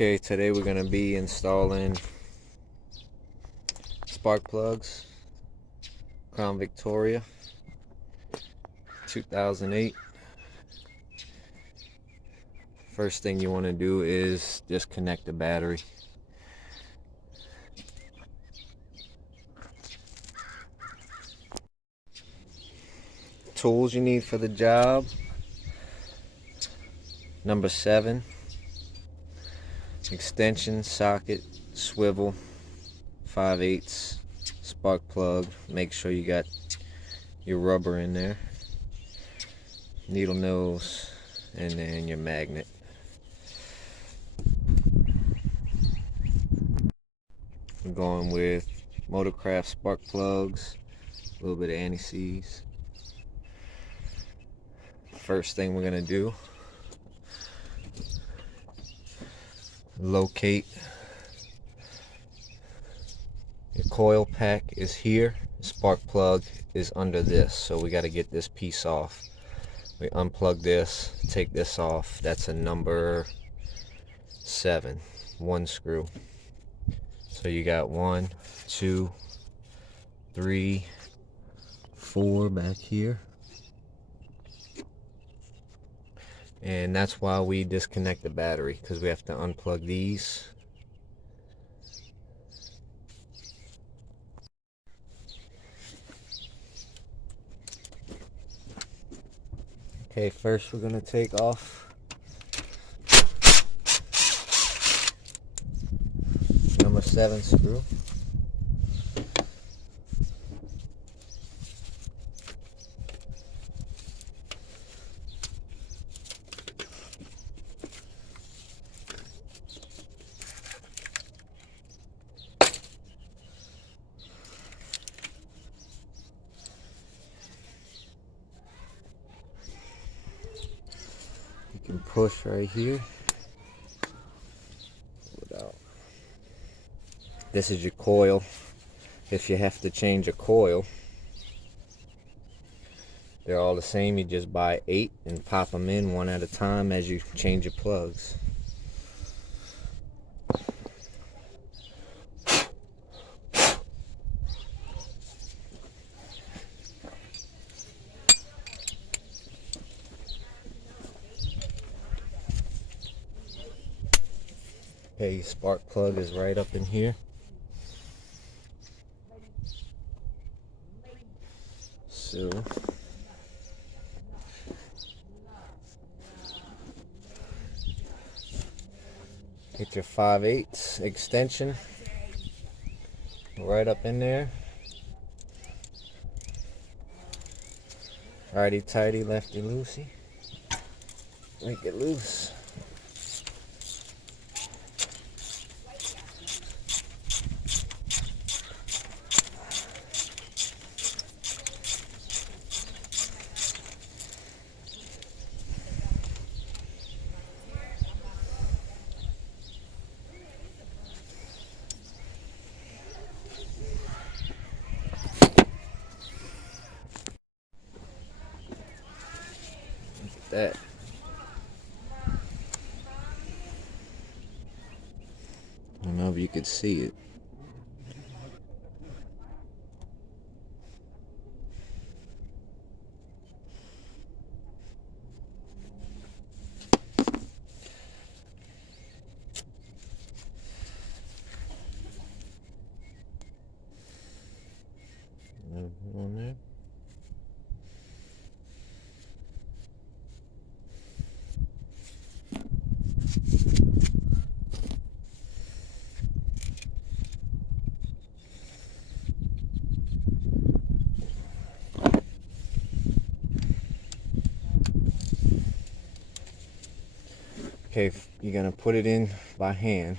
Okay, today we're going to be installing spark plugs, Crown Victoria 2008. First thing you want to do is disconnect the battery. Tools you need for the job: number 7, extension, socket, swivel, 5/8, spark plug. Make sure you got your rubber in there, needle nose, and then your magnet. I'm going with motorcraft spark plugs, a little bit of anti-seize. First thing we're gonna do, locate your coil pack is here, spark plug is under this, so we got to get this piece off. We unplug this, take this off. That's a number 7, 1 screw. So you got 1, 2, 3, 4 back here. And that's why we disconnect the battery, because we have to unplug these. Okay, first we're going to take off number 7 screw. You can push right here. This is your coil. If you have to change a coil, they're all the same. You just buy 8 and pop them in one at a time as you change your plugs. Okay, spark plug is right up in here. So get your 5/8 extension right up in there. Righty tighty, lefty loosey. Make it loose. That. I don't know if you could see it. On there. Okay, you're gonna put it in by hand.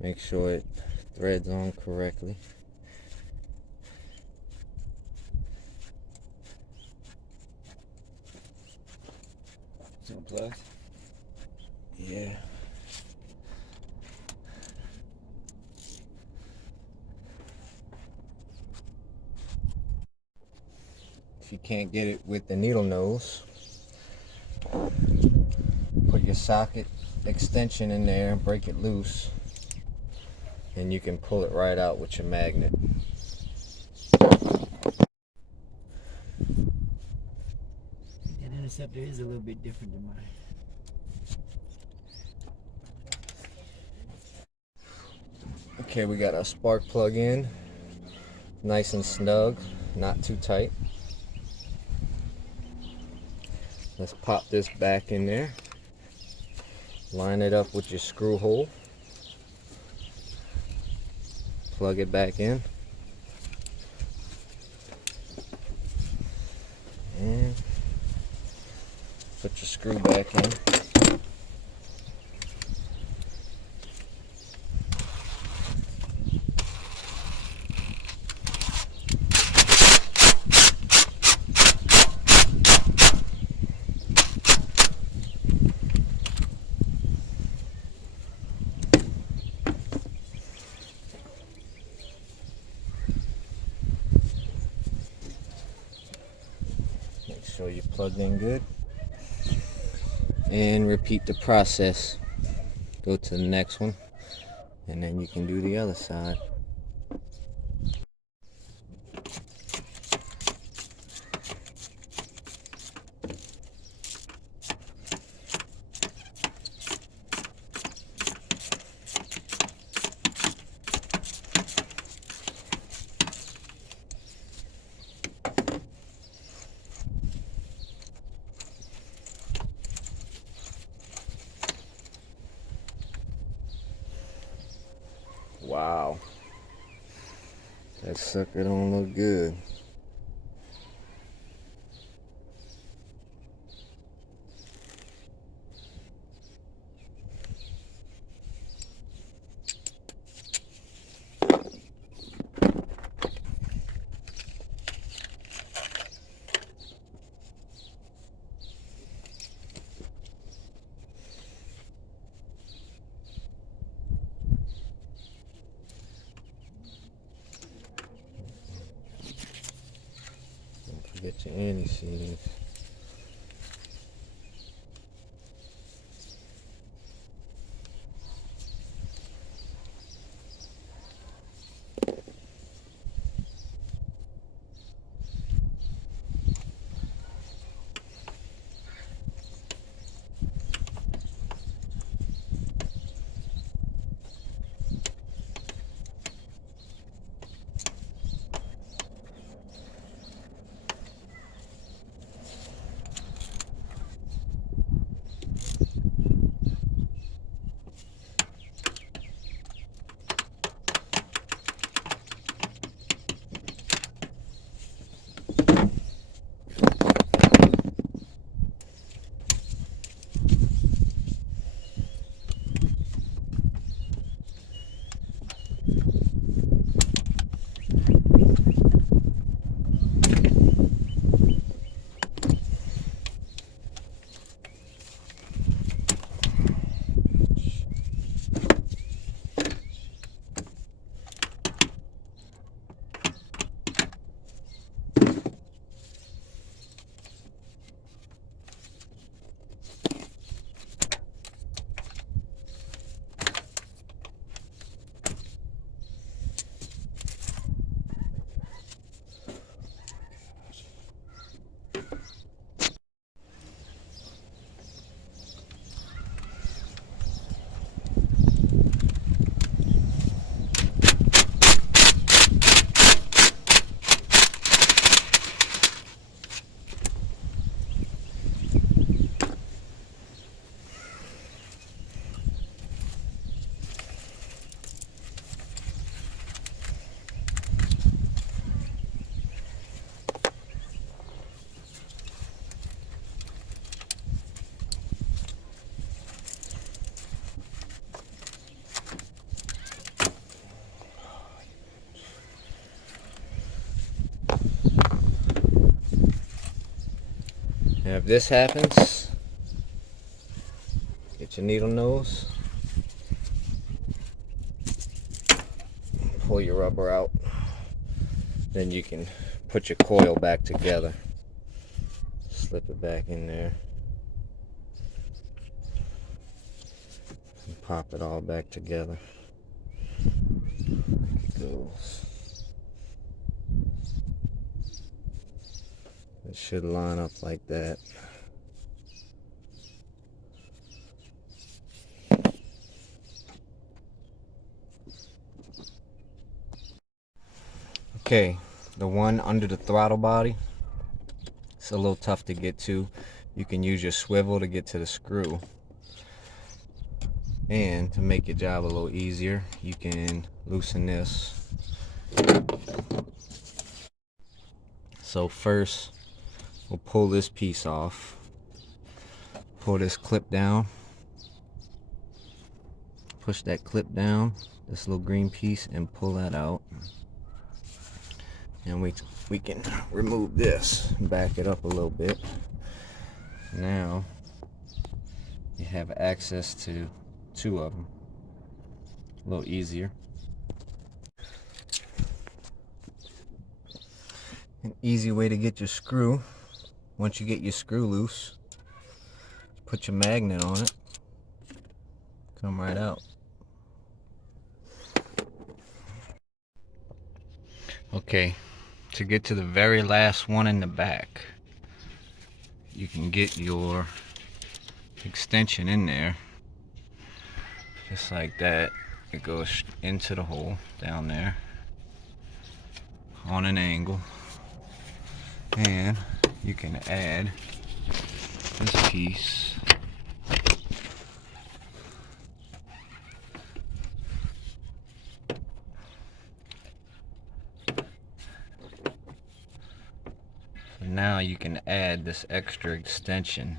Make sure it threads on correctly. Is it unplugged? Yeah. If you can't get it with the needle nose, put your socket extension in there and break it loose, and you can pull it right out with your magnet. That interceptor is a little bit different than mine. Okay, we got our spark plug in, nice and snug, not too tight. Let's pop this back in there. Line it up with your screw hole. Plug it back in. And put your screw back in. Make sure you're plugged in good. And repeat the process. Go to the next one, and then you can do the other side. Wow, that sucker don't look good. Get your anti-seize. Now if this happens, get your needle nose, pull your rubber out, then you can put your coil back together. slip it back in there and pop it all back together. Like it goes. It should line up like that. Okay, the one under the throttle body, it's a little tough to get to. You can use your swivel to get to the screw. And to make your job a little easier, you can loosen this. So first, we'll pull this piece off. Pull this clip down. Push that clip down, this little green piece, and pull that out. And we can remove this, back it up a little bit. Now you have access to two of them, a little easier. An easy way to get your screw, once you get your screw loose, put your magnet on it, come right out. Okay, to get to the very last one in the back, you can get your extension in there just like that. It goes into the hole down there on an angle, and you can add this piece now. You can add this extra extension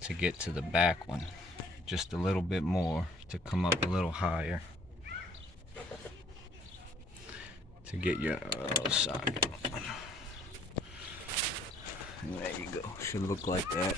to get to the back one, just a little bit more to come up a little higher to get your socket. And there you go, should look like that.